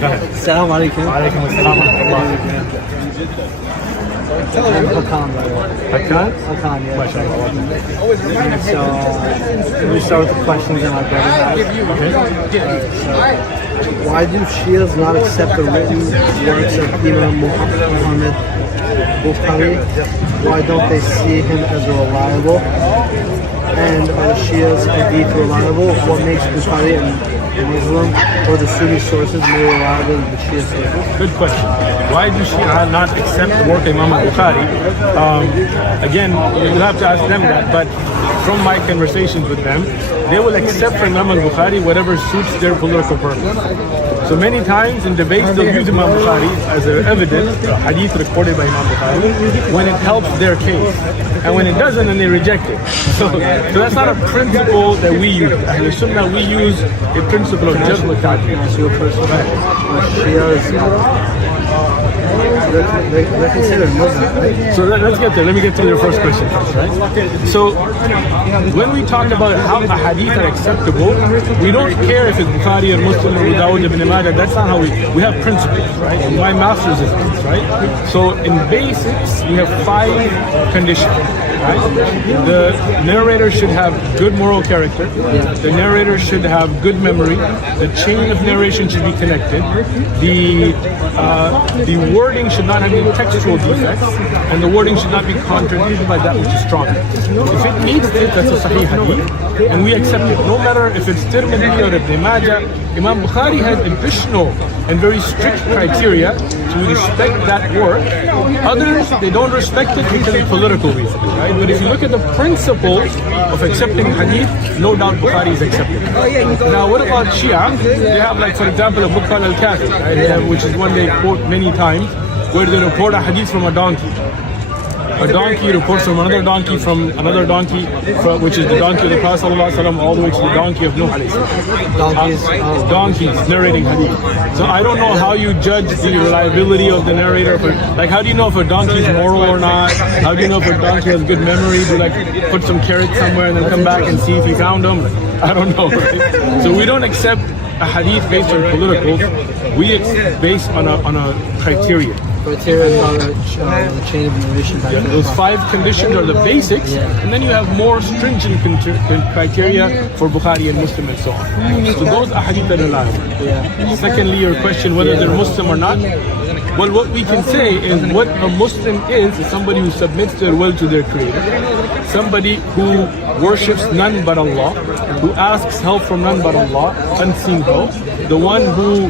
Go ahead. Assalamu alaikum. Alaikum assalam wa rahmatullah. Hakan, by the way. Hakan? Hakan, yeah. MashaAllah. So, we start with the questions that my brother has. So, why do Shias not accept the written works of Imam Muhammad Bukhari? Why don't they see him as reliable? And are the Shias hadith reliable? What makes Bukhari and Muslim or the Sunni sources more reliable than the Shia sources? Good question. Why do Shia not accept the work of Imam Bukhari? Again, you'll have to ask them that, but from my conversations with them, they will accept from Imam Bukhari whatever suits their political purpose. So many times in debates they'll use Imam Bukhari as an evidence, a hadith recorded by Imam Bukhari, when it helps their case. And when it doesn't, then they reject it. So that's not a principle that we use. Ahl Sunnah, we use a principle of jarh wa ta'deel. They're considered Muslim, right? So let's get there. Let me get to your first question first, right? So when we talk about how a hadith are acceptable, we don't care if it's Bukhari or Muslim or Dawud ibn Majah. That's not how we have principles, right? And my master's is this, right? So in basics, we have 5 conditions. Right? The narrator should have good moral character. The narrator should have good memory. The chain of narration should be connected. The wording should not have any textual defects, and the wording should not be contradicted by that which is strong. If it meets it, that's a Sahih hadith, and we accept it. No matter if it's Tirmidhi or Ibn Majah, Imam Bukhari has additional and very strict criteria to respect that work. Others, they don't respect it because of political reasons, right? But if you look at the principles of accepting hadith, no doubt Bukhari is accepted. Now, what about Shia? They have, like, for example, a book called Al-Kafi, right? Which is one they quote many times, where they report a hadith from a donkey. A donkey reports from another donkey, which is the donkey of the Prophet ﷺ, all the way to the donkey of Nuh alayhi salam. Donkeys narrating hadith. So I don't know how you judge the reliability of the narrator. Like, how do you know if a donkey is moral or not? How do you know if a donkey has good memory? Do you, like, put some carrots somewhere and then come back and see if you found them? I don't know. Right? So we don't accept a hadith based on political. We based on a criteria. Criteria on the chain of narration. Those 5 conditions are the basics, and then you have more stringent criteria for Bukhari and Muslim and so on. So those are hadith are reliable. Secondly, your question whether they're Muslim or not. Well, what we can say is what a Muslim is somebody who submits their will to their Creator, somebody who worships none but Allah, who asks help from none but Allah, unseen help, the one who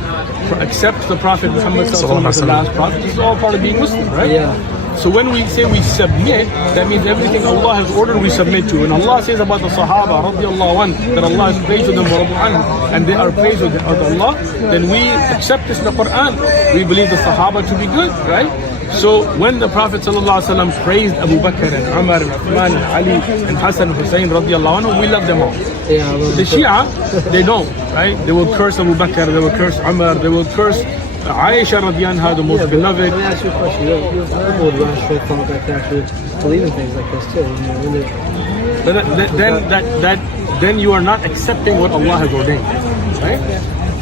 accepts the Prophet Muhammad as the last prophet. This is all part of being Muslim, right? Yeah. So when we say we submit, that means everything Allah has ordered we submit to. And Allah says about the Sahaba radiallahu anhu, that Allah is praised with them and they are praised with Allah, then we accept this in the Quran. We believe the Sahaba to be good, right? So when the Prophet ﷺ praised Abu Bakr and Umar and Uthman and Ali and Hassan and Hussein radiallahu anhu, we love them all. The Shia, they don't, right? They will curse Abu Bakr, they will curse Umar, they will curse Aisha radiallahu anha, the most beloved. Let me ask you a question. People would run straight from that to actually believe in things like this too. But then you are not accepting what Allah has ordained, right?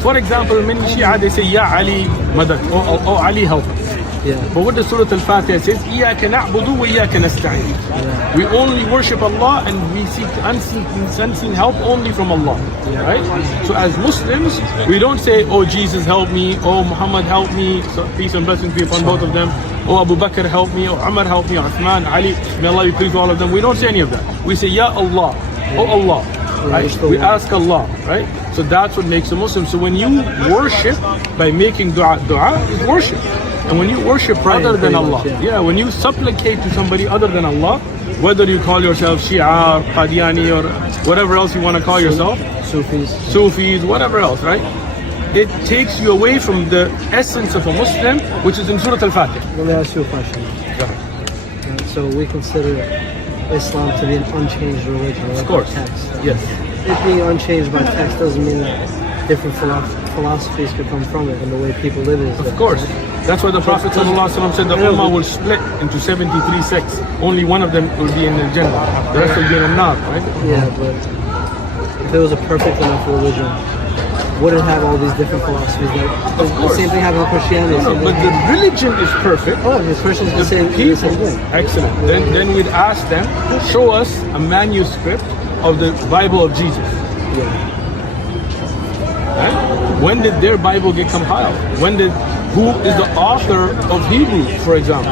For example, many Shia, they say, Ya Ali madad, oh Ali help us. Yeah. But what the Surah Al-Fatiha says, إِيَّاكَ نَعْبُدُ وَإِيَّاكَ نَسْتَعِينُ. We only worship Allah and we seek unseen help only from Allah. Right? So as Muslims, we don't say, oh Jesus help me, oh Muhammad help me, so peace and blessings be upon both of them, oh Abu Bakr help me, oh Umar help me, Uthman, Ali, may Allah be pleased with all of them. We don't say any of that. We say, Ya Allah, oh Allah. Right? We ask Allah, right? So that's what makes a Muslim. So when you worship by making dua is worship. And when you worship other than Allah, when you supplicate to somebody other than Allah, whether you call yourself Shia or Qadiani or whatever else you want to call yourself, Sufis, whatever else, right? It takes you away from the essence of a Muslim, which is in Surah Al-Fatiha. Let me ask you a question. So we consider Islam to be an unchanged religion, of course. Text. Yes. It being unchanged by text doesn't mean that different philosophies could come from it and the way people live is different. Of course. That's why the Prophet ﷺ said the Ummah will split into 73 sects. Only one of them will be in the Jannah. The rest will be in the Nar, right? Yeah, but if it was a perfect enough religion, wouldn't have all these different philosophies. The same thing happened with Christianity. But the religion is perfect. Oh, the Christians The the same thing. Excellent. Then we'd ask them, show us a manuscript of the Bible of Jesus. Yeah. Right? When did their Bible get compiled? Who is the author of Hebrew, for example?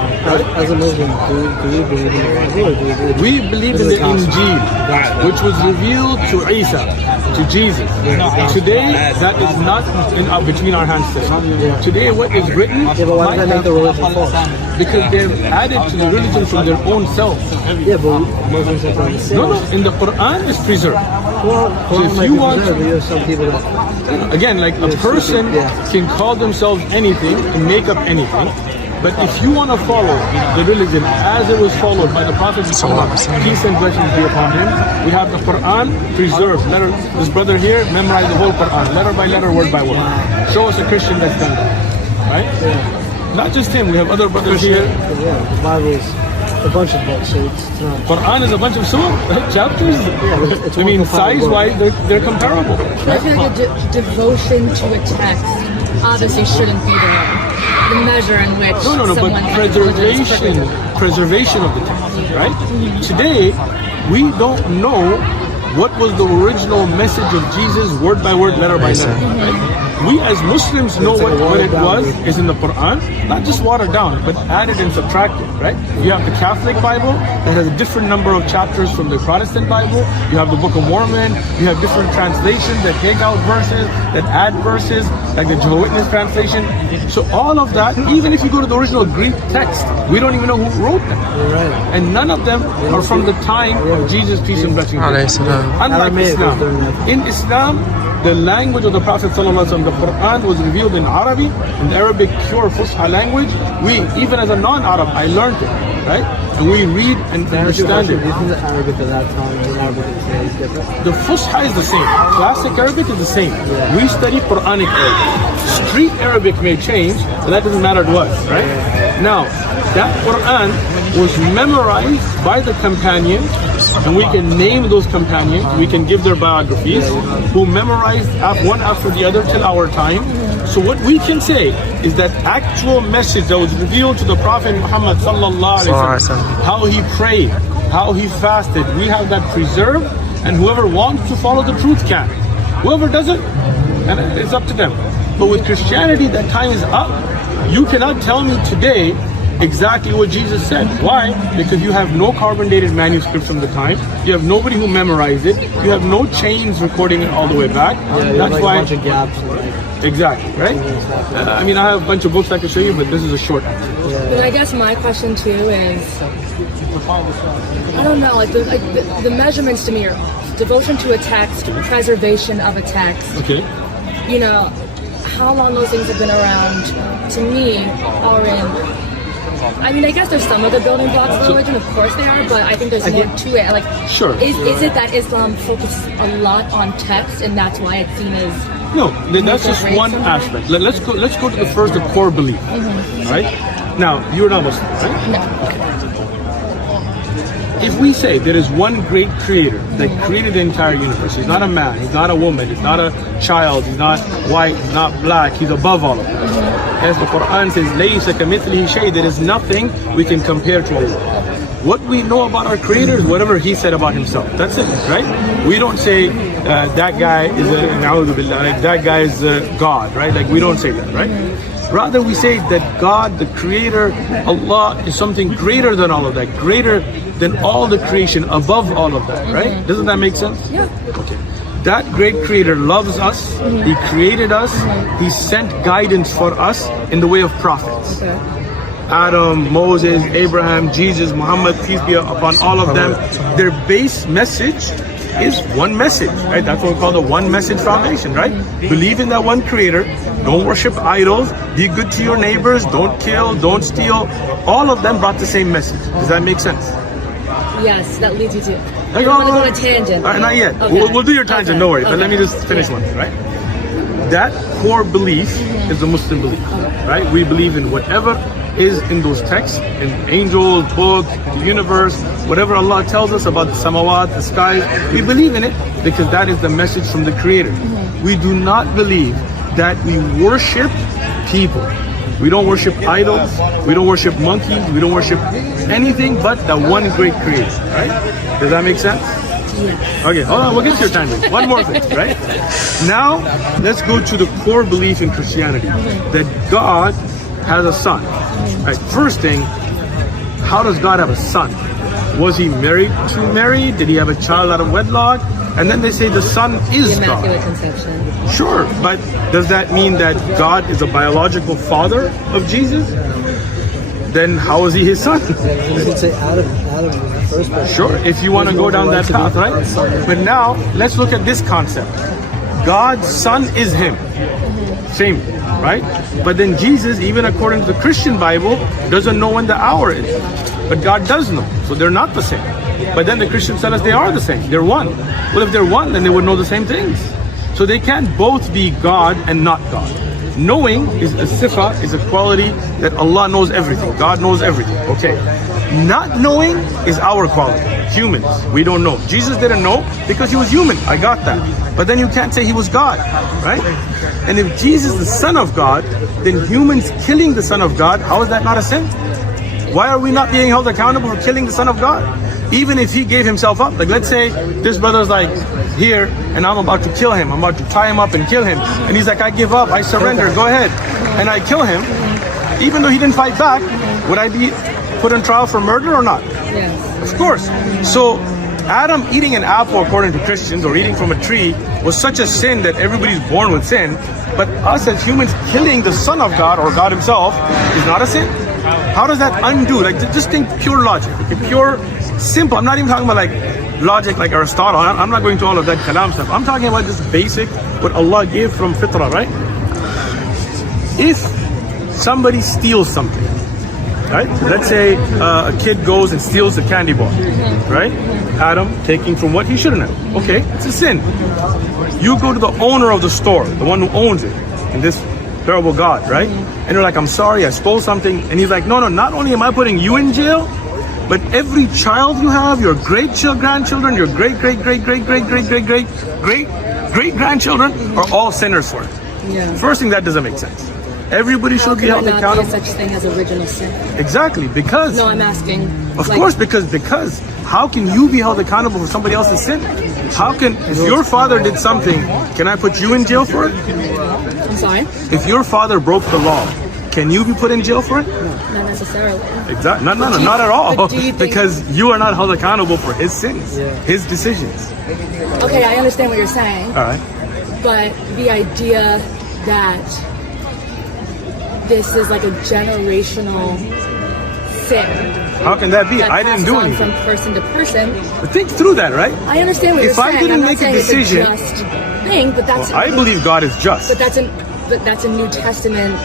As a Muslim, do you believe in the Bible or do you believe We believe in the Injil, which was revealed to Isa, to Jesus. Today, that is not between our hands today. Today, what is written, Yeah, but why did they make the religion false? because they've added to the religion from their own self. Yeah, but Muslims are trying to say. No, in the Quran is preserved. Well, if you want- but you have some people that Again, like a person can call themselves anything and make up anything. But if you want to follow the religion as it was followed by the Prophet Muhammad, peace and blessings be upon him, we have the Quran preserved. This brother here memorized the whole Quran, letter by letter, word by word. Show us a Christian that's done that, right? Not just him, we have other brothers here. Yeah, the Bible is a bunch of books, so it's not. Quran is a bunch of surah, chapters. It's I mean, one compiled size-wise, they're comparable. I feel like devotion to a text obviously shouldn't be the measure in which No, but someone preservation of the text, right? Today, we don't know what was the original message of Jesus, word by word, letter by letter. Right? We as Muslims know what it was, is in the Quran, not just watered down, but added and subtracted, right? You have the Catholic Bible that has a different number of chapters from the Protestant Bible. You have the Book of Mormon. You have different translations that take out verses, that add verses, like the Jehovah's Witness translation. So all of that, even if you go to the original Greek text, we don't even know who wrote them. Right. And none of them are from the time of Jesus, peace and blessings. Unlike Islam. In Islam, the language of the Prophet ﷺ, the Quran was revealed in Arabic, in the Arabic pure Fusha language. We, even as a non-Arab, I learned it, right? And we read and understand it. Do you think the Arabic at that time and Arabic today is different? The Fusha is the same. Classic Arabic is the same. We study Quranic Arabic. Street Arabic may change, but that doesn't matter to us, right? Now, that Quran was memorized by the companions, and we can name those companions, we can give their biographies, who memorized one after the other till our time. So what we can say is that actual message that was revealed to the Prophet Muhammad sallallahu alaihi wasallam, how he prayed, how he fasted, we have that preserved, and whoever wants to follow the truth can. Whoever doesn't, and it's up to them. But with Christianity, that time is up. You cannot tell me today exactly what Jesus said. Why? Because you have no carbon dated manuscripts from the time. You have nobody who memorized it. You have no chains recording it all the way back. That's like why. A bunch of gaps. Exactly, right? I mean, I have a bunch of books I can show you, but this is a short answer. But I guess my question too is, I don't know, like the measurements to me are devotion to a text, preservation of a text. Okay. You know, how long those things have been around, to me, are in. I mean, I guess there's some of the building blocks of religion, of course they are, but I think there's more to it. Like, Sure. Is it that Islam focuses a lot on text, and that's why it's seen as? No, that's just one aspect. Let's go to the first, the core belief. Right? Now, you're not Muslim, right? No. If we say there is one great creator that created the entire universe, he's not a man, he's not a woman, he's not a child, he's not white, he's not black, he's above all of that. As the Quran says, لَيْسَ كَمِثْلِهِ شَيْءٍ, there is nothing we can compare to Allah. What we know about our creator is whatever he said about himself. That's it, right? We don't say that guy is na'udhu billah, like that guy is God, right? Like we don't say that, right? Rather, we say that God, the creator, Allah is something greater than all of that, greater than all the creation, above all of that, right? Doesn't that make sense? Yeah. Okay. That great creator loves us. He created us. He sent guidance for us in the way of prophets. Okay. Adam, Moses, Abraham, Jesus, Muhammad, peace be upon all of them. Their base message is one message, right? That's what we call the one message foundation, right? Believe in that one creator. Don't worship idols. Be good to your neighbors. Don't kill. Don't steal. All of them brought the same message. Does that make sense? Yes, that leads you to. Like, I want to go on a tangent. Not yet. Okay. We'll do your tangent, no worry. But let me just finish one, right? That core belief is the Muslim belief, right? We believe in whatever is in those texts, in angels, books, the universe, whatever Allah tells us about the samawat, the skies, we believe in it because that is the message from the Creator. We do not believe that we worship people. We don't worship idols, we don't worship monkeys, we don't worship anything but the one great Creator, right? Does that make sense? Okay, hold on, we'll get to your time. One more thing, right? Now, let's go to the core belief in Christianity, that God has a son. Right, first thing, how does God have a son? Was he married to Mary? Did he have a child out of wedlock? And then they say the son is God. Immaculate conception. Sure, but does that mean that God is a biological father of Jesus? Then how is he his son? You can say Adam was the first person. Sure, if you want to go down that path, right? But now, let's look at this concept. God's son is him. Same, right? But then Jesus, even according to the Christian Bible, doesn't know when the hour is. But God does know, so they're not the same. But then the Christians tell us they are the same, they're one. Well, if they're one, then they would know the same things. So they can't both be God and not God. Knowing is a sifa, is a quality that Allah knows everything. God knows everything, okay. Not knowing is our quality, humans, we don't know. Jesus didn't know because he was human, I got that. But then you can't say he was God, right? And if Jesus is the Son of God, then humans killing the Son of God, how is that not a sin? Why are we not being held accountable for killing the Son of God? Even if he gave himself up, like let's say this brother's like here and I'm about to kill him, I'm about to tie him up and kill him, and he's like, I give up, I surrender, go ahead, and I kill him, even though he didn't fight back, would I be put on trial for murder or not? Yes. Of course. So Adam eating an apple, according to Christians, or eating from a tree was such a sin that everybody's born with sin, but us as humans killing the Son of God or God himself is not a sin. How does that undo? Like, just think pure logic, okay? Pure, simple. I'm not even talking about like logic like Aristotle. I'm not going to all of that kalam stuff. I'm talking about just basic, what Allah gave from fitrah, right? If somebody steals something, right? Let's say a kid goes and steals a candy bar, right? Adam taking from what he shouldn't have. Okay, it's a sin. You go to the owner of the store, the one who owns it, in this terrible God, right? And you're like, I'm sorry, I stole something. And he's like, no, not only am I putting you in jail, but every child you have, your great-grandchildren, your great-great-great-great-great-great-great-great-grandchildren are all sinners for it. Yeah. First thing, that doesn't make sense. Everybody should be held accountable. Such thing as original sin. Exactly, because... No, I'm asking... Of course, because how can you be held accountable for somebody else's sin? How can, if your father did something, can I put you in jail for it? I'm sorry? If your father broke the law, can you be put in jail for it? Not necessarily. Exactly. No, not at all. Think, because you are not held accountable for his sins, his decisions. Okay, I understand what you're saying. All right. But the idea that this is like a generational sin. How can that be? I didn't do anything. From person to person. But think through that, right? I understand what you're saying. If I didn't make a decision, it's a just thing, but that's. Well, I believe God is just. But that's a New Testament.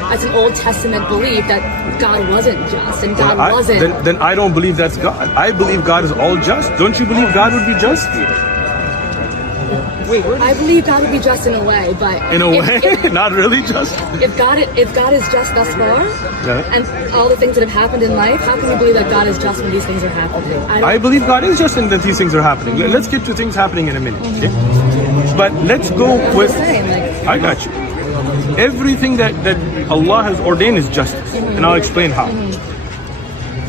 That's an Old Testament belief that God wasn't just and God wasn't. Then I don't believe that's God. I believe God is all just. Don't you believe God would be just? Wait, I believe God would be just in a way, but in a way, not really just. If God is just thus far, and all the things that have happened in life, how can we believe that God is just when these things are happening? I believe God is just in that these things are happening. Let's get to things happening in a minute. Okay? But let's go with. I got you. Everything that Allah has ordained is justice, and I'll explain how.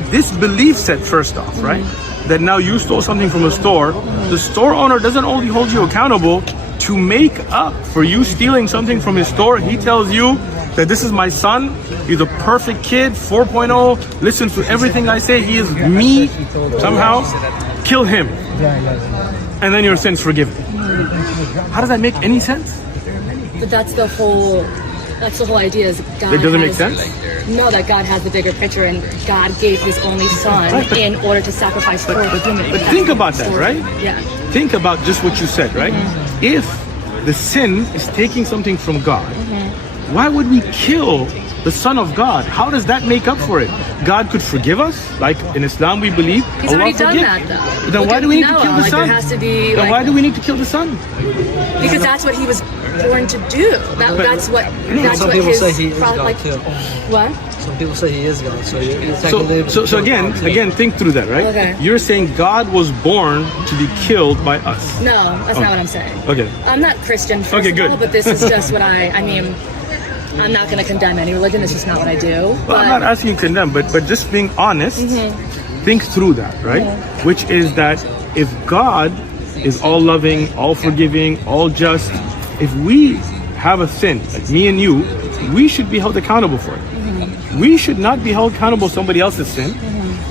This belief set, first off, right? That now you stole something from a store, the store owner doesn't only hold you accountable to make up for you stealing something from his store. He tells you that this is my son, he's a perfect kid, 4.0, listens to everything I say, he is me, somehow, kill him. And then your sin's forgiven. How does that make any sense? But that's the whole idea, is God. It doesn't make sense? No, that God has the bigger picture, and God gave his only son in order to sacrifice for humanity. But think about that, right? Yeah. Think about just what you said, right? If the sin is taking something from God, why would we kill the Son of God. How does that make up for it? God could forgive us, like in Islam we believe. He's already done that, though. Then why do we need to kill the Son? There has to be, then why do we need to kill the Son? Because that's what he was born to do. That's what. That's Some what people his say he is God like. too. What? Some people say he is God. So you're technically So again, think through that, right? Okay. You're saying God was born to be killed by us. No, that's not what I'm saying. Okay. I'm not Christian, first of all, but this is just what I mean, I'm not going to condemn any religion. It's just not what I do. Well, I'm not asking you to condemn, but just being honest, think through that, right? Which is that if God is all loving, all forgiving, all just, if we have a sin, like me and you, we should be held accountable for it. We should not be held accountable for somebody else's sin.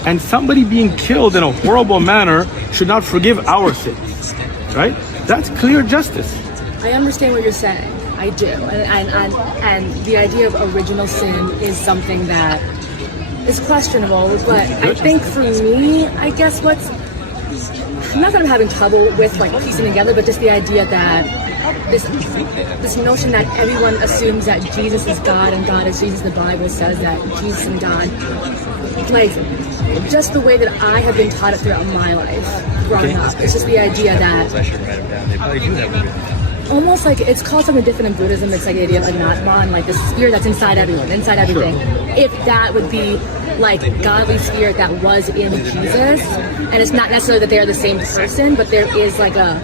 And somebody being killed in a horrible manner should not forgive our sins, right? That's clear justice. I understand what you're saying. I do, and the idea of original sin is something that is questionable. But I think for me, I guess I'm not that I'm having trouble with like piecing together, but just the idea that this notion that everyone assumes that Jesus is God and God is Jesus. The Bible says that Jesus and God, like just the way that I have been taught it throughout my life growing up. It's just the idea that. Almost like it's called something different in Buddhism. It's like the idea of an Atman, like the spirit that's inside everyone, inside everything. Sure. If that would be like godly spirit that was in Jesus, and it's not necessarily that they're the same person, but there is like I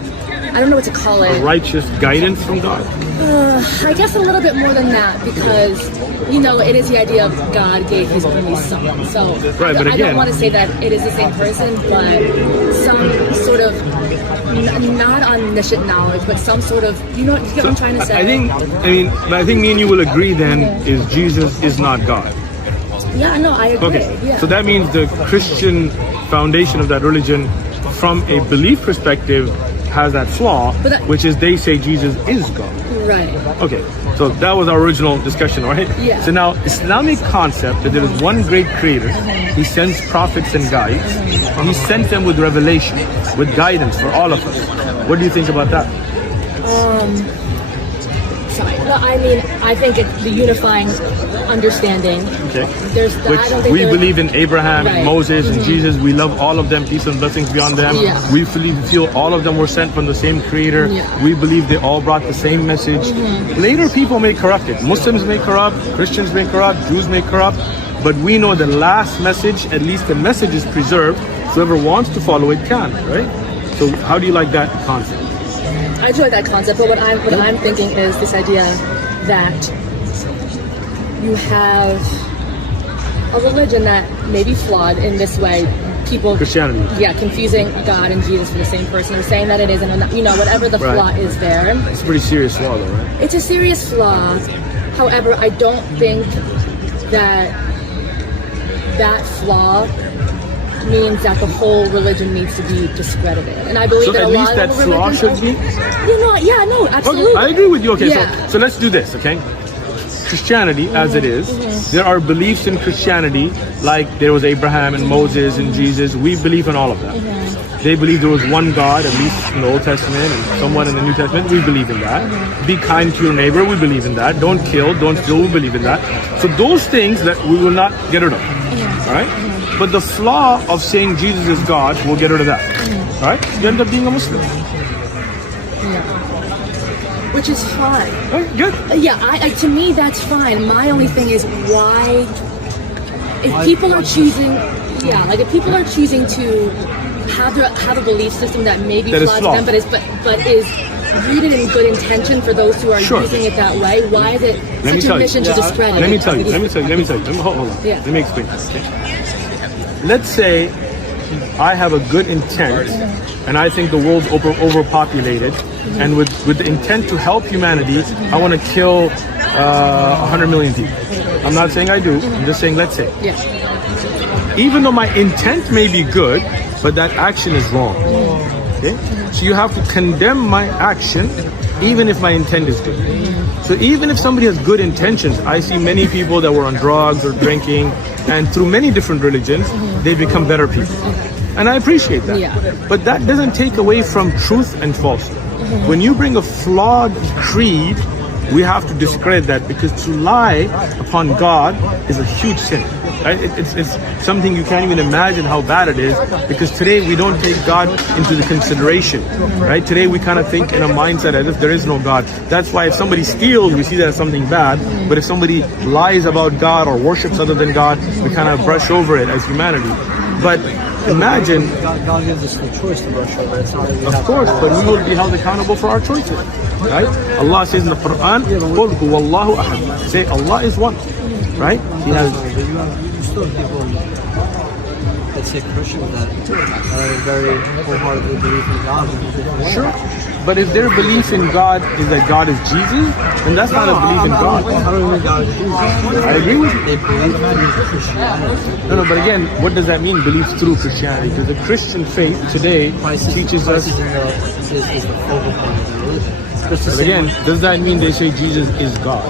don't know what to call it. A righteous guidance from God? I guess a little bit more than that, because, it is the idea of God gave his only son. So right, but again, I don't want to say that it is the same person, but some sort of, not omniscient knowledge, but some sort of, you get what I'm trying to say? I think me and you will agree then is Jesus is not God. Yeah, no, I agree. Okay, yeah. so that means the Christian foundation of that religion, from a belief perspective, has that flaw, which is they say Jesus is God. Right. Okay, so that was our original discussion, right? Yeah. So now, Islamic concept that there is one great creator, he sends prophets and guides, and he sends them with revelation, with guidance for all of us. What do you think about that? Well, I think it's the unifying understanding. Okay. There's that. Which I don't think we believe in Abraham and Moses and Jesus. We love all of them. Peace and blessings be on them. Yeah. We feel all of them were sent from the same creator. Yeah. We believe they all brought the same message. Later people may corrupt it. Muslims may corrupt, Christians may corrupt, Jews may corrupt. But we know the last message, at least the message is preserved. Whoever wants to follow it can, right? So how do you like that concept? I do like that concept, but what I'm thinking is this idea that you have a religion that may be flawed in this way. People, Christianity. Yeah, confusing God and Jesus for the same person, or saying that it isn't, whatever the flaw is there. It's a pretty serious flaw, though, right? It's a serious flaw. However, I don't think that flaw means that the whole religion needs to be discredited, and I believe that a lot of that flaw should be. Absolutely. Okay, I agree with you. Okay, yeah. so let's do this. Okay, Christianity as it is, there are beliefs in Christianity like there was Abraham and Moses and Jesus. We believe in all of that. They believe there was one God, at least in the Old Testament, and somewhat in the New Testament. We believe in that. Be kind to your neighbor. We believe in that. Don't kill. Don't steal. We believe in that. So those things that we will not get rid of. All right. But the flaw of saying Jesus is God, we'll get rid of that. Right? You end up being a Muslim. Yeah. Which is fine. Right, good. Yeah, to me that's fine. My only thing is why, if people are choosing to have a belief system that maybe flaws them, but is rooted in good intention for those who are using it that way, why is it such a mission to discredit? Let me tell you. Hold on. Yeah. Let me explain this. Okay. Let's say I have a good intent, and I think the world's overpopulated, and with the intent to help humanity, I want to kill 100 million people. I'm not saying I do. I'm just saying, let's say. Yeah. Even though my intent may be good, but that action is wrong. Okay? So you have to condemn my action, even if my intent is good. So even if somebody has good intentions, I see many people that were on drugs or drinking, and through many different religions, they become better people. And I appreciate that. Yeah. But that doesn't take away from truth and falsehood. When you bring a flawed creed we have to discredit that, because to lie upon God is a huge sin. Right? It's something you can't even imagine how bad it is, because today we don't take God into the consideration. Right? Today we kind of think in a mindset as if there is no God. That's why if somebody steals, we see that as something bad. But if somebody lies about God or worships other than God, we kind of brush over it as humanity. But imagine, God gives us the choice to brush over. It's not that we of have course, but we will be held accountable for our choices. Right? Allah says in the Quran, قُلْ هُوَ اللَّهُ أَحَدٌ. Say Allah is one. Right? He has. But you still have people, let's say Christians, that are very wholeheartedly believe in God. Sure. But if their belief in God is that God is Jesus, then that's not a belief in God. I don't even God is Jesus. I agree with you. They believe through Christianity. No, but again, what does that mean, belief through Christianity? Because the Christian faith today teaches us. Christ is the focal point of the religion. But again, does that mean they say Jesus is God?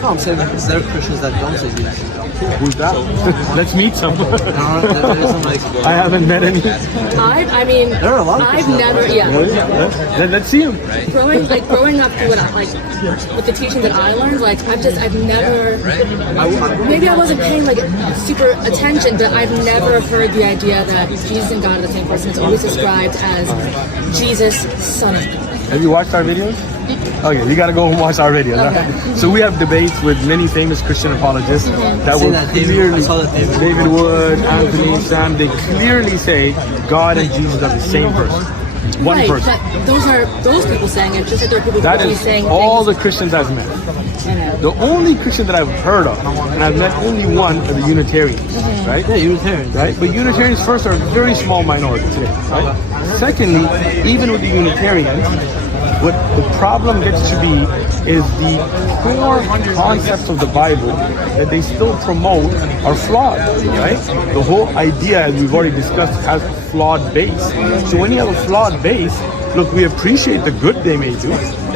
No, I'm saying that there are Christians that don't say Jesus is God. Who's that? Let's meet some. I haven't met any. I mean, There are a lot of I've people never, Let's see him. growing up through with the teaching that I learned, I've never, maybe I wasn't paying super attention, but I've never heard the idea that Jesus and God are the same person. It's always described as Jesus, Son of God. Have you watched our videos? Okay, you gotta go and watch our videos. Okay. Right? So we have debates with many famous Christian apologists that will clearly, David Wood, Anthony, Sam, they clearly say God and Jesus are the same person. One Right, person. but those people saying it, just like there are people That who are is saying all things, the Christians I've met. you know. The only Christian that I've heard of, and I've met only one, are the Unitarians, right? Yeah, Unitarians. Right? But Unitarians first are a very small minority today, right? Secondly, even with the Unitarians, what the problem gets to be is the core concepts of the Bible that they still promote are flawed, right? The whole idea, as we've already discussed, has a flawed base. So when you have a flawed base, look, we appreciate the good they may do,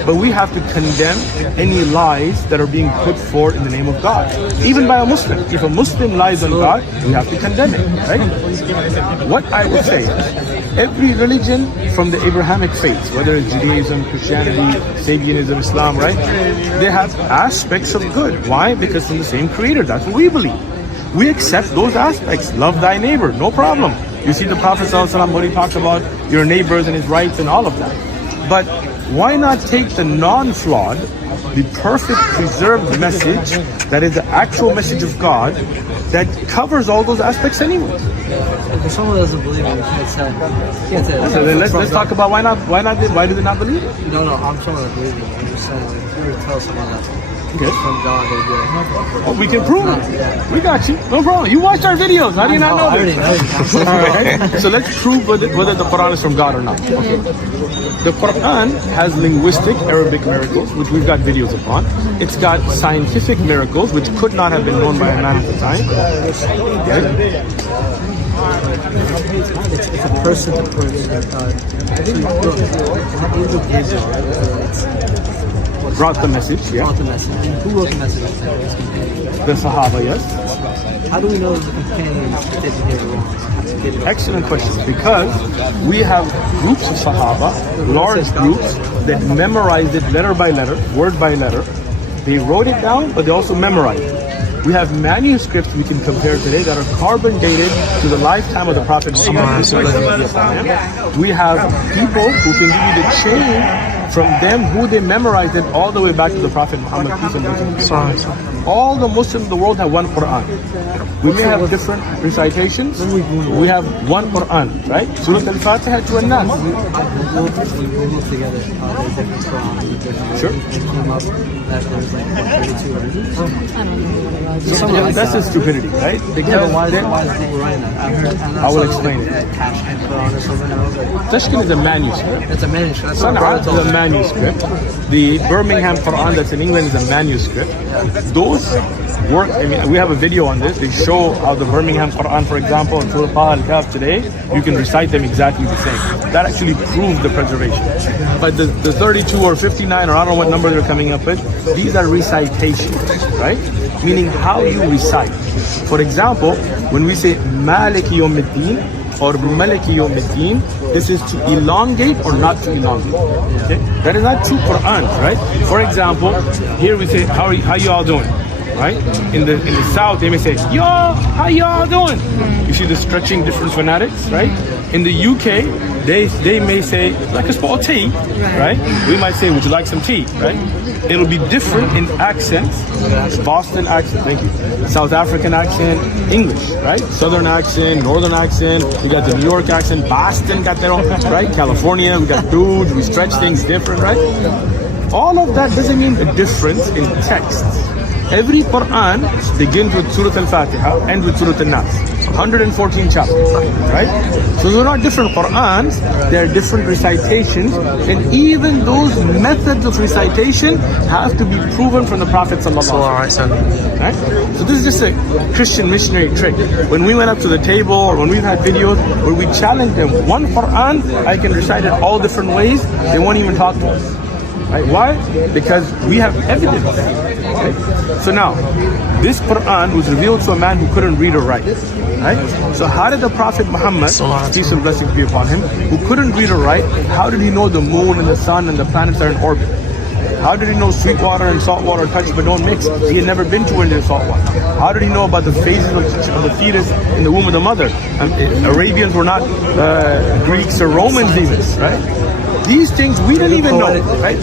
but we have to condemn any lies that are being put forward in the name of God. Even by a Muslim. If a Muslim lies on God, we have to condemn it, right? What I would say, every religion from the Abrahamic faiths, whether it's Judaism, Christianity, Sabianism, Islam, right? They have aspects of good. Why? Because from the same creator. That's what we believe. We accept those aspects. Love thy neighbor, no problem. You see the Prophet ﷺ, what he talks about, your neighbors and his rights and all of that. But why not take the non-flawed, the perfect preserved message that is the actual message of God that covers all those aspects anyway? If someone doesn't believe it, you can't say that. So then let's talk about why do they not believe it? No, I'm someone that believes it. I'm just saying, if you were to tell someone that Okay. it's from God, they'd be like, Oh, we can prove it. We got you. No problem. You watched our videos. How do you not know I this? already know. Alright. So let's prove whether the Quran is from God or not. Okay. The Quran has linguistic Arabic miracles, which we've got videos upon. It's got scientific miracles, which could not have been known by a man at the time. Right? It's a person to person. Brought the message, yeah. Brought the message. And who wrote the message? The Sahaba, yes. How do we know that the companions didn't hear it wrong? Excellent question. Because we have groups of Sahaba, large groups, that memorized it letter by letter, word by letter. They wrote it down, but they also memorized it. We have manuscripts we can compare today that are carbon dated to the lifetime of the Prophet Muhammad. We have people who can give you the chain from them who they memorized it all the way back to the Prophet Muhammad. All the Muslims in the world have one Quran. We may have different recitations. We have one Quran, right? Surah Al-Fatiha to An-Nas. Sure. That's just stupidity, right? Why is people writing that? I will explain it. Tashkil is a manuscript. It's a manuscript. Sana'a is a manuscript. The Birmingham Quran that's in England is a manuscript. Those work, I mean, we have a video on this. They show how the Birmingham Quran, for example, and Surah Al-Kahf today, you can recite them exactly the same. That actually proves the preservation. But the 32 or 59, or I don't know what number they're coming up with, these are recitations, right? Meaning how you recite. For example, when we say Malik Yawmiddin, or Maliki Yawmiddin, this is to elongate or not to elongate. Okay? That is not two Qur'ans, right? For example, here we say, how you all doing? Right? In the South, they may say, yo, how y'all doing? You see the stretching different phonetics, right? In the UK, they may say, like a small tea, right? We might say, would you like some tea, right? It'll be different in accents. Boston accent, thank you. South African accent, English, right? Southern accent, Northern accent. You got the New York accent. Boston got their own, right? California, we got dudes, we stretch things different, right? All of that doesn't mean a difference in text. Every Quran begins with Surah Al-Fatiha and with Surah Al-Nas. 114 chapters, right? So they're not different Qur'ans, they're different recitations, and even those methods of recitation have to be proven from the Prophet sallallahu alaihi wasallam. Right? So this is just a Christian missionary trick. When we went up to the table, or when we've had videos where we challenged them, one Qur'an, I can recite it all different ways, they won't even talk to us. Right? Why? Because we have evidence. Right? So now, this Quran was revealed to a man who couldn't read or write. Right? So how did the Prophet Muhammad, peace and blessings be upon him, who couldn't read or write, how did he know the moon and the sun and the planets are in orbit? How did he know sweet water and salt water touch but don't mix? He had never been to Indian salt water. How did he know about the phases of the fetus in the womb of the mother? Arabians were not Greeks or Romans even, right? These things we didn't even know, right?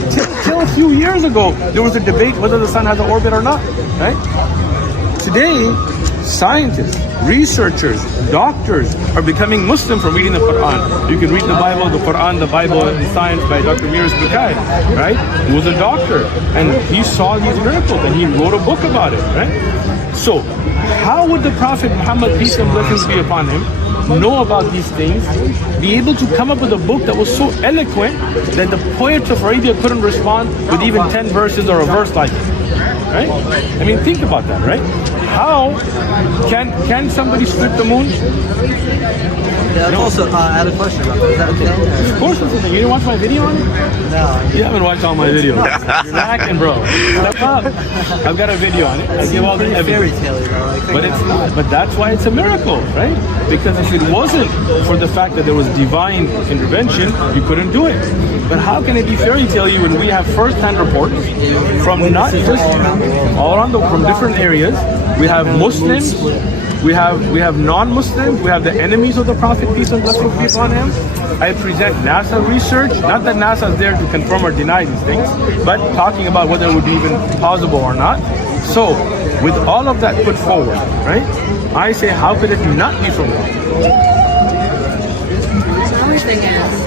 Till a few years ago, there was a debate whether the sun has an orbit or not, right? Today, scientists, researchers, doctors are becoming Muslim from reading the Quran. You can read the Bible, the Quran, the Bible and Science by Dr. Miras Bukai, right? He was a doctor and he saw these miracles and he wrote a book about it, right? So, how would the Prophet Muhammad, peace and blessings be upon him, know about these things, be able to come up with a book that was so eloquent that the poets of Arabia couldn't respond with even 10 verses or a verse like it, right? I mean, think about that, right? How can somebody split the moon? Yeah, also, I had a question about that. Is that okay? Of course, you didn't watch my video on it? No. You haven't watched all my videos. You're lacking, bro. Step up. I've got a video on it. I give all the Fairy evidence. tale, But that's why it's a miracle, right? Because if it wasn't for the fact that there was divine intervention, you couldn't do it. But how can it be fairy tale you when we have first-hand reports from not just all around from different areas? We have Muslims, we have non-Muslims, we have the enemies of the Prophet, peace and blessings be upon him. I present NASA research, not that NASA is there to confirm or deny these things, but talking about whether it would be even plausible or not. So, with all of that put forward, right, I say, how could it not be from God? Another thing is,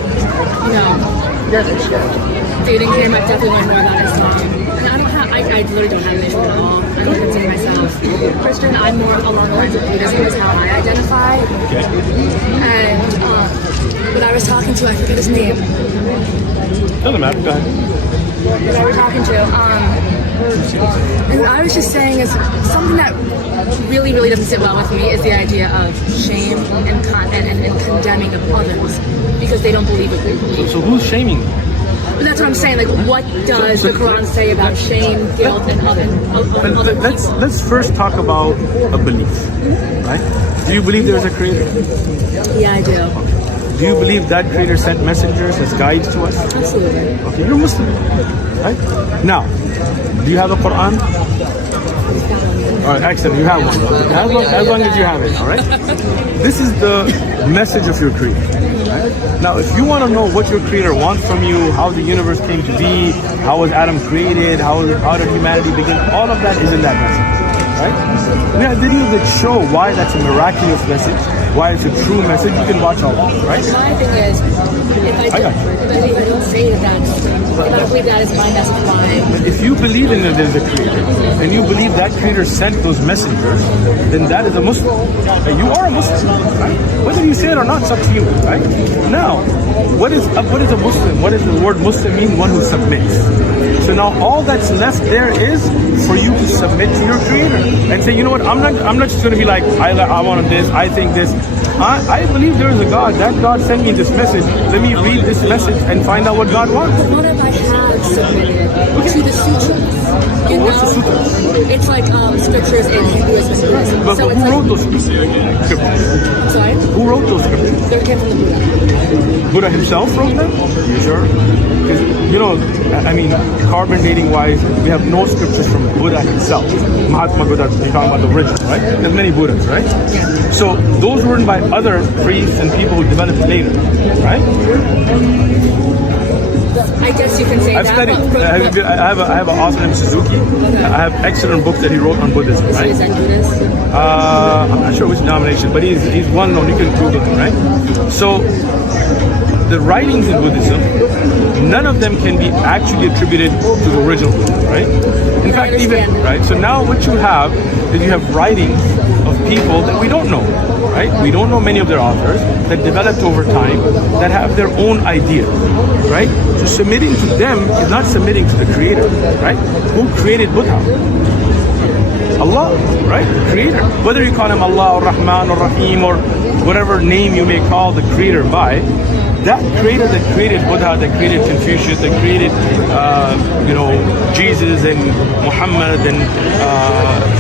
dating came up, definitely learned more about Islam. And I literally don't have an issue at all. I don't consider myself Christian. I'm more along the lines of Buddhism is how I identify. Okay. And when I was talking to, I forget his name. Doesn't matter, go ahead. When I was talking to, and I was just saying is something that really, really doesn't sit well with me is the idea of shame and condemning of others because they don't believe what we believe. So who's shaming them? But that's what I'm saying. Like, what does the Quran say about shame, guilt, and other Let's first talk about a belief, right? Do you believe there's a creator? Yeah, I do. Do you believe that creator sent messengers as guides to us? Absolutely. Okay, you're Muslim, right? Now, do you have a Quran? All right, excellent. You have one. As long as you have it, all right? This is the message of your creator. Right? Now, if you want to know what your creator wants from you, how the universe came to be, how was Adam created, how did humanity begin, all of that is in that message. Right? We have videos that show why that's a miraculous message, why it's a true message. You can watch all of it, right? My thing is, if I don't say that if I don't believe that is my message, why? If you believe in that there's a creator, and you believe that creator sent those messengers, then that is a Muslim. You are a Muslim, right? Whether you say it or not, it's up to you, right? Now, what is a Muslim? What does the word Muslim mean? One who submits. So now all that's left there is for you to submit to your creator and say, you know what, I'm not just going to be like, I want this, I think this. I believe there is a God. That God sent me this message. Let me read this message and find out what God wants. But what if I have submitted to the sutras? What's the sutra? It's like scriptures in Hinduism and Buddhism. But So it's who like- wrote those scriptures? Sorry? Who wrote those scriptures? They came from the Buddha. Buddha himself wrote them? You sure? Because, you know, I mean, carbon dating wise, we have no scriptures from Buddha himself. Mahatma Buddha, you're talking about the original, right? There's many Buddhas, right? Yeah. So those were written by other priests and people who developed later, right? I guess you can say I've that. studied, but- I have an author named Suzuki. I have excellent books that he wrote on Buddhism, Is he a right? Zen Buddhist? I'm not sure which denomination, but he's well known. You can Google him, right? So the writings in Buddhism, none of them can be actually attributed to the original Buddha, right? In fact, even understand. right. So now what you have is you have writings of people that we don't know, right? We don't know many of their authors that developed over time that have their own ideas, right? So submitting to them is not submitting to the Creator, right? Who created Buddha? Allah, right? The Creator. Whether you call him Allah or Rahman or Rahim or whatever name you may call the Creator by, that Creator that created Buddha, that created Confucius, that created, Jesus and Muhammad and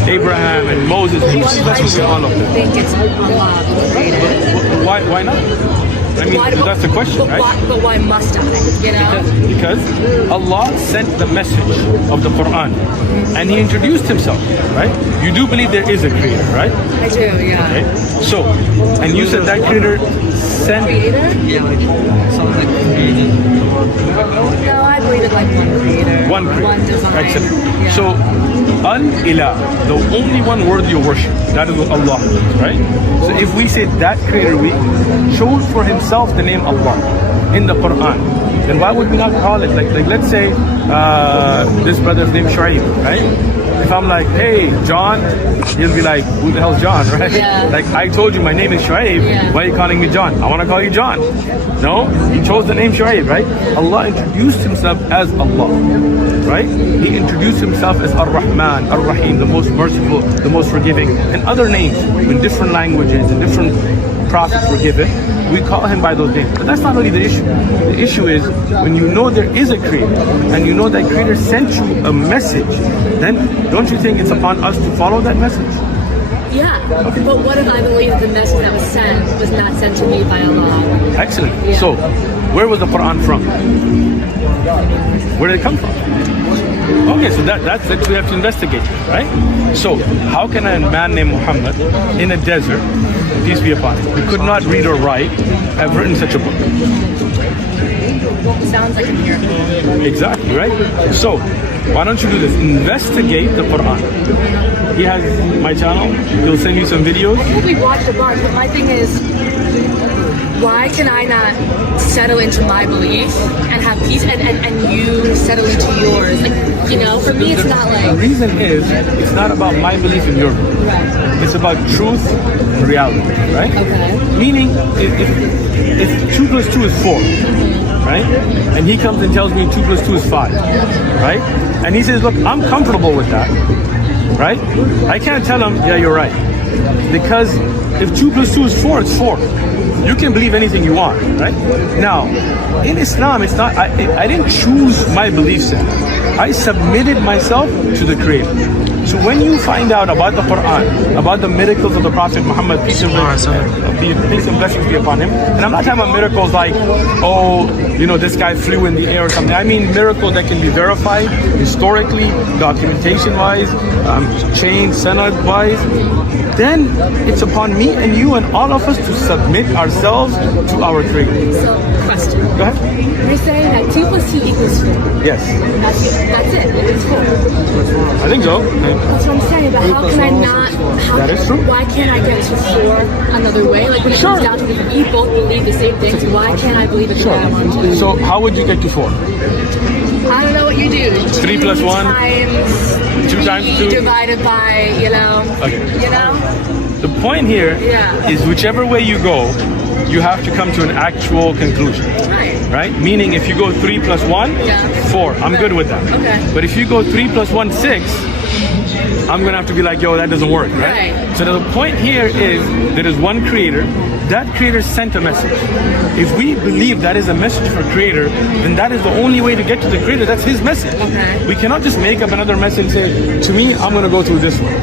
Abraham and Moses, What if I that's what we all of them. think it's Allah the creator? Why not? I mean, Why- that's the question, but right? But why must I? You know? Because Allah sent the message of the Quran and He introduced Himself, right? You do believe there is a Creator, right? I do, yeah. Okay. So, and you said that Creator sent. Creator? Yeah, like something like created. No, I believe in like one creator. One Creator. One divine. Excellent. Yeah. So, Al-Ilah, the only one worthy of worship, that is what Allah means, right? So if we say that Creator we chose for Himself the name Allah in the Quran, then why would we not call it? Like let's say this brother's name Shu'aib, right? If I'm like, hey, John, he'll be like, who the hell's John, right? Yeah. Like, I told you my name is Shu'aib, Yeah. why are you calling me John? I want to call you John. No, he chose the name Shu'aib, right? Allah introduced Himself as Allah, right? He introduced Himself as Ar-Rahman, Ar-Rahim, the most merciful, the most forgiving, and other names in different languages and different prophets were given. We call Him by those names. But that's not really the issue. The issue is when you know there is a Creator and you know that Creator sent you a message, then don't you think it's upon us to follow that message? Yeah, but what if I believe the message that was sent was not sent to me by Allah? Excellent. Yeah. So, where was the Quran from? Where did it come from? Okay, so that's we have to investigate, right? So, how can a man named Muhammad in a desert, peace be upon him, who could not read or write, have written such a book? Sounds like a miracle. Exactly, right? So, why don't you do this? Investigate the Quran. He has my channel. He'll send you some videos. We watch the bar, but my thing is, why can I not settle into my belief and have peace and you settle into yours? Like, you know, for me it's not The like reason is, it's not about my belief and your belief. right. It's about truth and reality, right? Okay. Meaning, if 2 plus 2 is 4, right? And he comes and tells me 2 plus 2 is 5, right? And he says, look, I'm comfortable with that, right? I can't tell him, yeah, you're right. Because if 2 plus 2 is 4, it's 4. You can believe anything you want, right? Now, in Islam, it's not, I didn't choose my belief set. I submitted myself to the Creator. So when you find out about the Quran, about the miracles of the Prophet Muhammad, peace and blessings be upon him, and I'm not talking about miracles like, oh, this guy flew in the air or something. I mean miracles that can be verified historically, documentation-wise, chain, sanad-wise. Then it's upon me and you and all of us to submit ourselves to our Creator. So, question. Go ahead. You're saying that 2 plus 2 equals 4. Yes, That's it. It's 4. I think so. That's what I'm saying, but how can I not? That is true. Why can't I get to 4 another way? Like when it comes down to it, we both believe the same things. Why can't I believe it the way I want to? So how would you get to 4? I don't know what you do. 3 plus 1? Times 2 times 2? divided by, Okay. The The point here Yeah. is whichever way you go, you have to come to an actual conclusion. Right? Meaning if you go 3 plus 1, Yeah. 4. I'm good with that. Okay. But if you go 3 plus 1, 6, I'm gonna have to be like, yo, that doesn't work, right? Right. So the point here is there is one creator. That creator sent a message. If we believe that is a message for creator, then that is the only way to get to the creator. That's his message. Okay. We cannot just make up another message and say, to me, I'm gonna go through this one,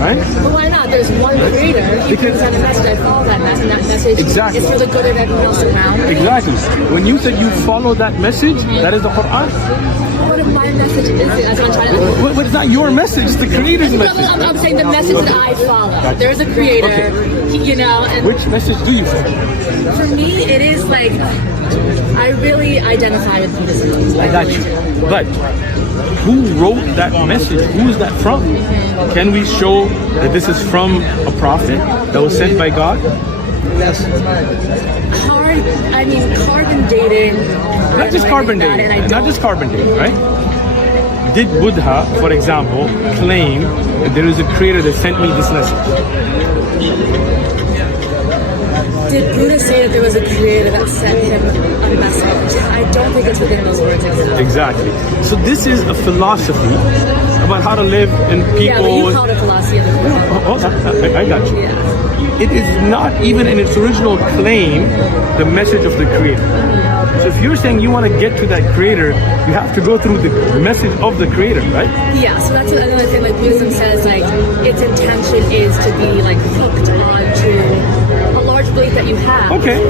right? But why not? There's one creator. He can send a message. I follow that message. And that message Exactly. is for the good of everyone else around me. Exactly. When you said you follow that message, that is the Quran. What if my message is it? That's what I'm trying to. But it's not your message, it's the creator's No, message. I'm saying the message that I follow. There's a creator, you know, and Which message do you follow? for me, it is like I really identify with Muslims. I got you. But who wrote that message? Who is that from? Can we show that this is from a prophet that was sent by God? Yes. Carbon dating. Not just carbon dating. Not just carbon dating, right? Did Buddha, for example, claim that there is a creator that sent me this message? Did Buddha say that there was a creator that sent him a message? I don't think it's within those words exactly. Exactly. So this is a philosophy about how to live in people. Yeah, but you called it philosophy of the Buddha. I got you. Yeah. It is not even in its original claim the message of the creator. So if you're saying you want to get to that creator, you have to go through the message of the creator, right? Yeah, so that's another thing, like Buddhism says, like, its intention is to be, like, hooked onto a large belief that you have. Okay.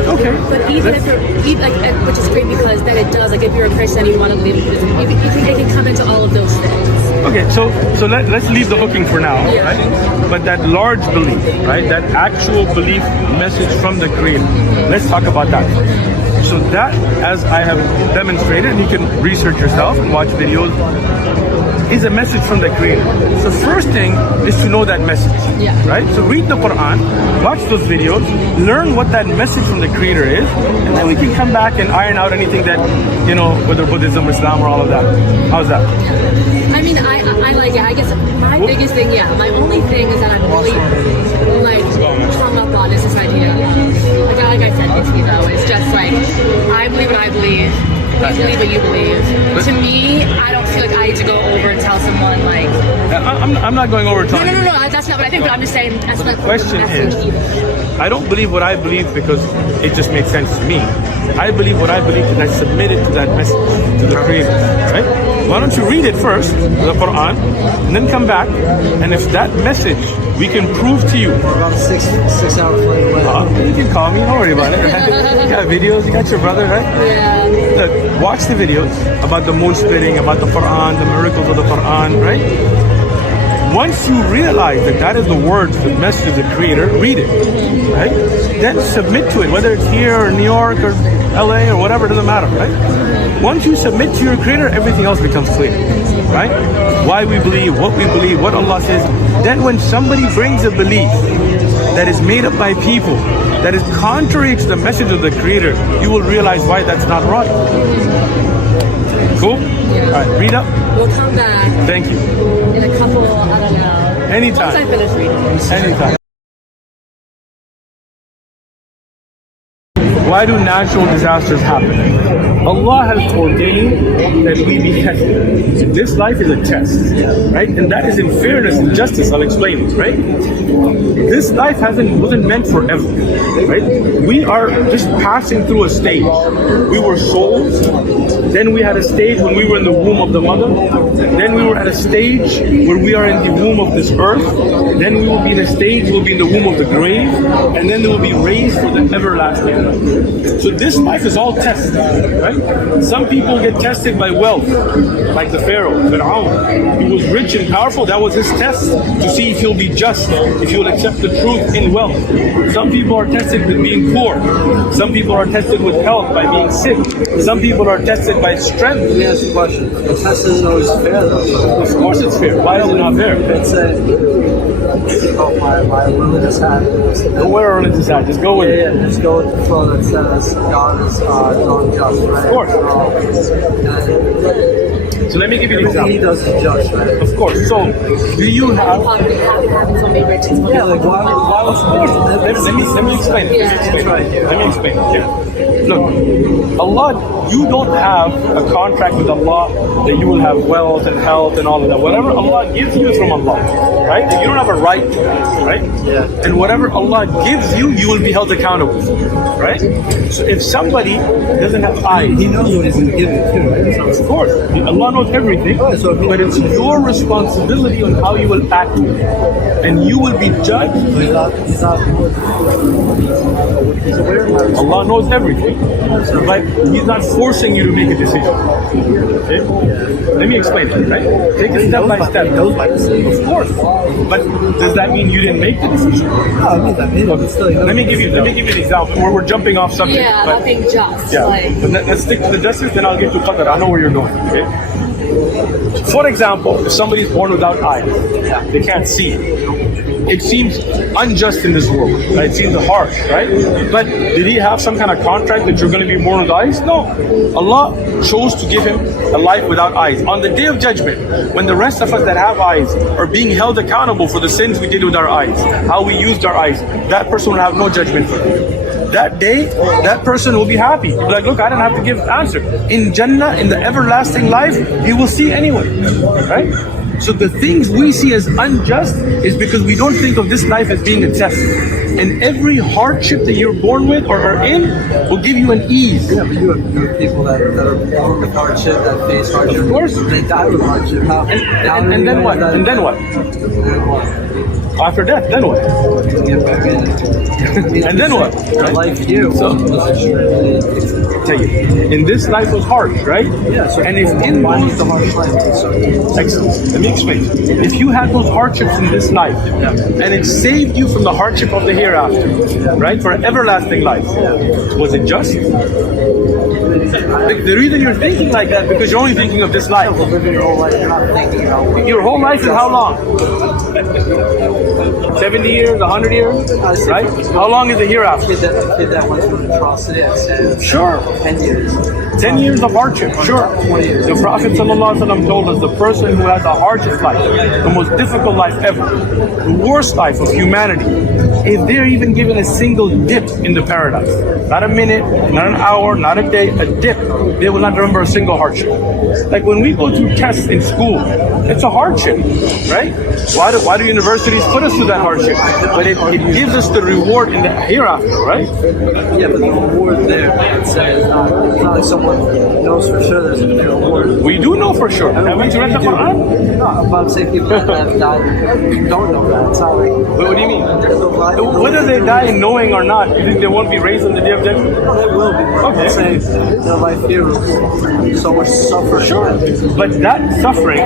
But even if you're, like, which is great because then it does, like, if you're a Christian and you want to believe in Buddhism, it can come into all of those things. Okay, so let's leave the hooking for now, Yeah. right? But that large belief, right? That actual belief message from the creator. Let's talk about that. So that, as I have demonstrated, and you can research yourself and watch videos, is a message from the creator. So first thing is to know that message, right? So read the Quran, watch those videos, learn what that message from the creator is, and then we can come back and iron out anything that, you know, whether Buddhism, Islam, or all of that. How's that? I mean, I like it. I guess my biggest thing, my only thing is that I'm really, like, hung up on is this idea. Like I said, it's, you know, it's just like, I believe what I believe. You believe what you believe. To me, I don't feel like I need to go over and tell someone, like... I'm not going over time. No, that's not what I think, but I'm just saying... That's the question is, I don't believe what I believe because it just makes sense to me. I believe what I believe and I submit it to that message, to the creator, right? Why don't you read it first, the Quran, and then come back, and if that message we can prove to you... We're about a 6 hour flight away. You can call me, don't worry about it. You got videos, you got your brother, right? Yeah. Look, watch the videos about the moon splitting, about the Quran, the miracles of the Quran, right? Once you realize that that is the words, the message of the creator, read it, right? Then submit to it, whether it's here or New York or LA or whatever, it doesn't matter, right? Once you submit to your creator, everything else becomes clear, right? Why we believe, what Allah says. Then when somebody brings a belief that is made up by people, that is contrary to the message of the creator, you will realize why that's not right. Cool? All right, read up. We'll come back. Thank you. In a couple, I don't know. Anytime. Once I finish reading. Anytime. Why do natural disasters happen? Allah has ordained that we be tested. This life is a test, right? And that is in fairness and justice. I'll explain it, right? This life wasn't meant forever, right? We are just passing through a stage. We were souls, then we had a stage when we were in the womb of the mother, then we were at a stage where we are in the womb of this earth, then we will be in a stage, we'll be in the womb of the grave, and then they will be raised for the everlasting life. So this life is all tested, right? Some people get tested by wealth, like the Pharaoh, Fir'aun. He was rich and powerful, that was his test, to see if he'll be just, if he'll accept the truth in wealth. Some people are tested with being poor. Some people are tested with health, by being sick. Some people are tested by strength. Let me ask you a question. The test isn't always fair, though. Of course it's fair. Why is it not fair? It's my religious hat. Don't wear a religious hat, just go with it. Yeah, just go with the flow that says God is unjust, right? Of course. So let me give you an example. He does is just, right? Of course. So, do you have... Yeah, like why Of course. Let me explain it. Let me explain it. Yeah. look, Allah, you don't have a contract with Allah that you will have wealth and health and all of that. Whatever Allah gives you is from Allah, right? You don't have a right to it, right? Yeah. And whatever Allah gives you, you will be held accountable, right? So if somebody doesn't have eyes, He knows what he's going to give you too, right? of course, Allah knows everything, but it's your responsibility on how you will act, and you will be judged. He's not he's aware of it. Allah knows everything, but He's not forcing you to make a decision. Okay? Let me explain it, right? Take it step by step. He knows by decision. Of course, but does that mean you didn't make the decision? No, I mean that. But still, he knows. Let me give you an example. We're jumping off subject. Yeah, but not being just. yeah, Like, but let's stick to the justice, then I'll get to qadr. I know where you're going. Okay. For example, if somebody's born without eyes, they can't see. It seems unjust in this world. Right? It seems harsh, right? But did he have some kind of contract that you're going to be born with eyes? No. Allah chose to give him a life without eyes. On the day of judgment, when the rest of us that have eyes are being held accountable for the sins we did with our eyes, how we used our eyes, that person will have no judgment for him. That day, that person will be happy. He'll be like, look, I didn't have to give an answer. In Jannah, in the everlasting life, he will see anyway, right? So the things we see as unjust is because we don't think of this life as being a test. And every hardship that you're born with or are in will give you an ease. Yeah, but you have people that are born with hardship, that face hardship. Of course. They die with hardship. How? And then what? And then what? After death, then what? And then what? Right? Life here was extremely. Tell you, in this life was harsh, right? Yeah, so and if in why those was the harsh life? So, excellent. Let me explain. If you had those hardships in this life, and it saved you from the hardship of the hereafter, right, for an everlasting life, was it just? The reason you're thinking like that because you're only thinking of this life. living your whole life, you're not thinking about Your whole life is how long? 70 years, 100 years, right? How long is the hereafter? kid that went through an atrocity and said, Sure. 10 years. 10 years of hardship, sure. 20 years. The Prophet ﷺ told us the person who had the hardest life, the most difficult life ever, the worst life of humanity, if they're even given a single dip in the paradise, not a minute, not an hour, not a day, a dip, they will not remember a single hardship. Like when we go through tests in school, it's a hardship, right? Why do universities put us through that hardship? But it gives us the reward in the hereafter, right? Yeah, but the reward there, it's not like someone knows for sure there's going to be a reward. We do know for sure. Haven't you read the Quran? No, I'm about to say people that have died don't know that. It's not like, What do you mean? there's no life. Whether they die knowing or not, you think they won't be raised on the day of judgment? They will be. Okay. I'm saying their life here was so much suffering. Sure. But that suffering,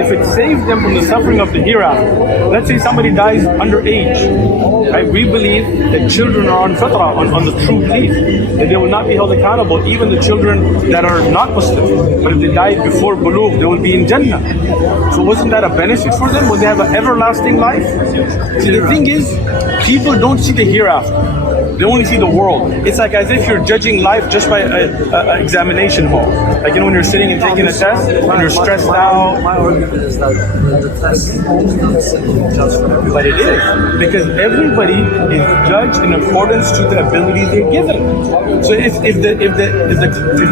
if it saves them from the suffering of the hereafter, let's say somebody dies underage, right? We believe that children are on fitrah, on the true belief, that they will not be held accountable, even the children that are not Muslim. But if they died before bulugh, they will be in Jannah. So wasn't that a benefit for them? Would they have an everlasting life? See, the thing is, people don't see the hereafter. They only see the world. It's like as if you're judging life just by an examination hall. Like, you know, when you're sitting and taking a test and you're stressed out. My argument is that the test doesn't seem just for everybody. But it is, because everybody is judged in accordance to the abilities they're given. So if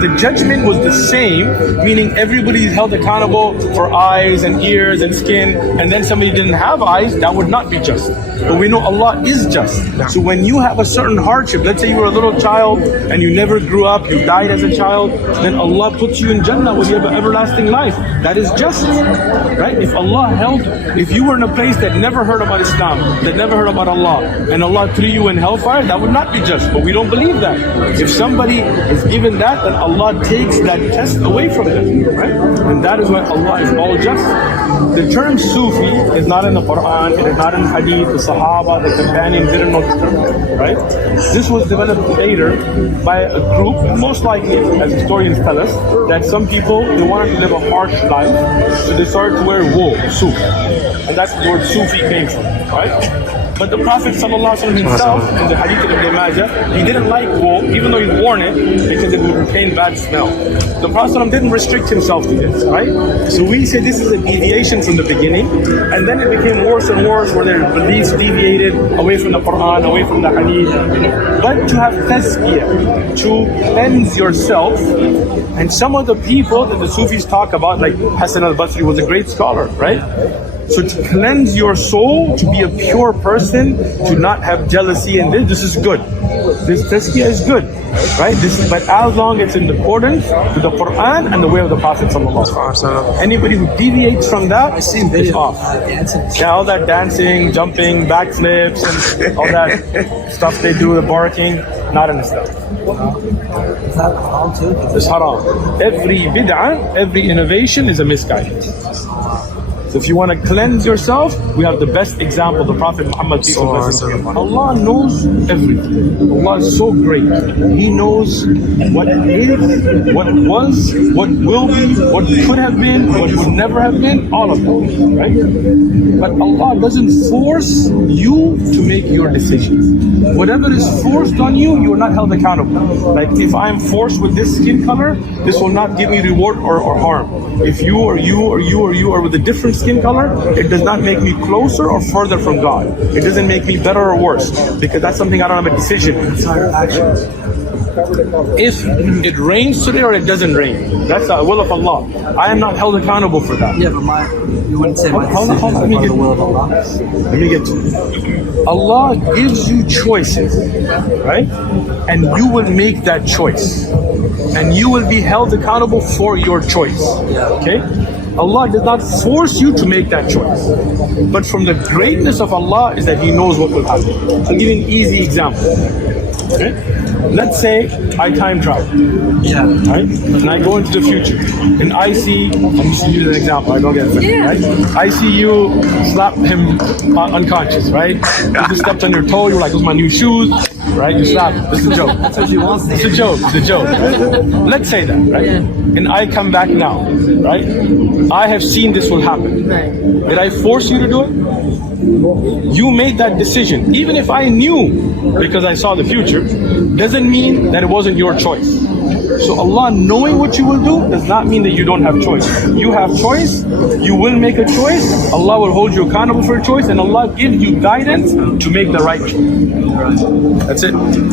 the judgment was the same, meaning everybody is held accountable for eyes and ears and skin, and then somebody didn't have eyes, that would not be just. But we know Allah is just. So when you have a certain hardship, let's say you were a little child and you never grew up, you died as a child, then Allah puts you in Jannah where you have an everlasting life. That is just, right? If you were in a place that never heard about Islam, that never heard about Allah, and Allah threw you in hellfire, that would not be just. But we don't believe that. If somebody is given that, then Allah takes that test away from them, right? And that is why Allah is all just. The term Sufi is not in the Quran, it is not in Hadith. The Sahaba, the companions didn't know the term, right? This was developed later by a group, most likely, as historians tell us, that some people, they wanted to live a harsh life, so they started to wear wool, suf. And that's where the word Sufi came from, right? But the Prophet ﷺ himself, in the Hadith of Ibn Majah, he didn't like wool, even though he worn it, because it would retain bad smell. The Prophet ﷺ didn't restrict himself to this, right? So we say this is a deviation from the beginning, and then it became worse and worse, where their beliefs deviated away from the Quran, away from the Hadith, but to have tazkiyah, to cleanse yourself. And some of the people that the Sufis talk about, like Hassan al-Basri was a great scholar, right? So to cleanse your soul, to be a pure person, to not have jealousy, and this is good. This tazkiyah is good, right? But as long as it's in accordance with the Quran and the way of the Prophet sallallahu alaihi wasallam. Anybody who deviates from that is off. Yeah, all that dancing, jumping, backflips, and all that stuff they do, the barking, not in Islam. Is that haram too? It's haram. Every bid'ah, every innovation is a misguidance. So if you want to cleanse yourself, we have the best example, the Prophet Muhammad. Peace and blessings be upon him. Allah knows everything. Allah is so great. He knows what is, what was, what will be, what could have been, what would never have been, all of them, right? But Allah doesn't force you to make your decisions. Whatever is forced on you, you are not held accountable. Like if I'm forced with this skin color, this will not give me reward or harm. If you or you or you or you are with a different skin color, it does not make me closer or further from God. It doesn't make me better or worse, because that's something I don't have a decision. It's not your actions. If it rains today or it doesn't rain, that's the will of Allah. I am not held accountable for that. Yeah, but you wouldn't say my decisions are part of the will of Allah. Let me get to it. Allah gives you choices, right? And you will make that choice. And you will be held accountable for your choice. Okay? Allah does not force you to make that choice. But from the greatness of Allah is that He knows what will happen. I'll give you an easy example. Okay? Let's say I time travel, right? And I go into the future, and I see, I'm just using an example, I don't get it, right? I see you slap him unconscious, right? You just stepped on your toe, you're like, those are my new shoes, right? You slap him, it's a joke. That's what she wants. It's a joke, it's a joke. Let's say that, right? And I come back now, right? I have seen this will happen. Did I force you to do it? You made that decision. Even if I knew, because I saw the future, doesn't mean that it wasn't your choice. So Allah knowing what you will do does not mean that you don't have choice. You have choice, you will make a choice, Allah will hold you accountable for your choice, and Allah gives you guidance to make the right choice. That's it.